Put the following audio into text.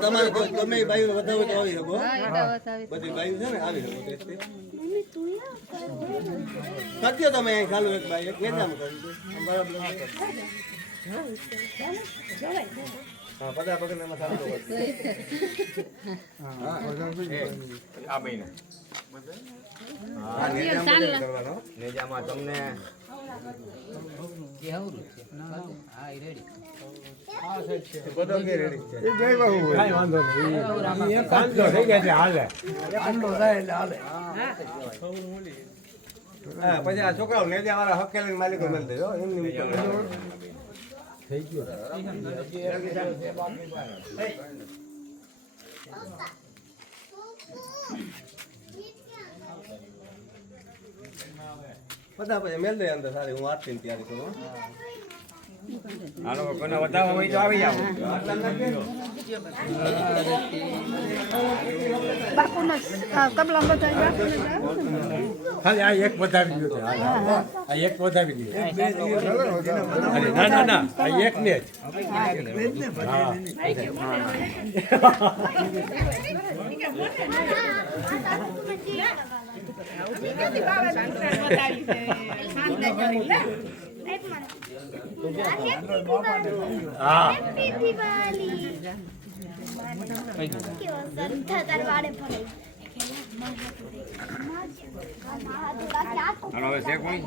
તમારે તમે બાયું વધાવો તો આવી શકો બધી બાયું છે ને આવી શકો કરજો તમે અહીં ચાલુ એક બાઈ એક વેચામ કરજો બરાબર હા બધા પગને એમાં ચાલુ આ મહિને હા નેજામાં તમને કેવું છે હા ઈ રેડી હા સાહેબ છે બધો કે રેડી છે એ જઈ બાહુ કાઈ વાંધો નહીં એ કાંડો થઈ ગયા એટલે હાલે કાંડો થાય એટલે હાલે હા પછી આ છોકરાઓ નેજા વાળા હકેલીને માલિકો મળી દેજો એમની ઉપર થઈ ગયો બધા પછી મેલ દે અંદર સારી હું આરતી તૈયારી કરું હાલો કોને વધારવા હોય તો આવી જાવ બાપુનો કબલા બતાવી ખાલી આ એક વધાવી ગયો આ એક વધાવી ગયો ના ના ના આ એક ને જ હવે છે કોઈ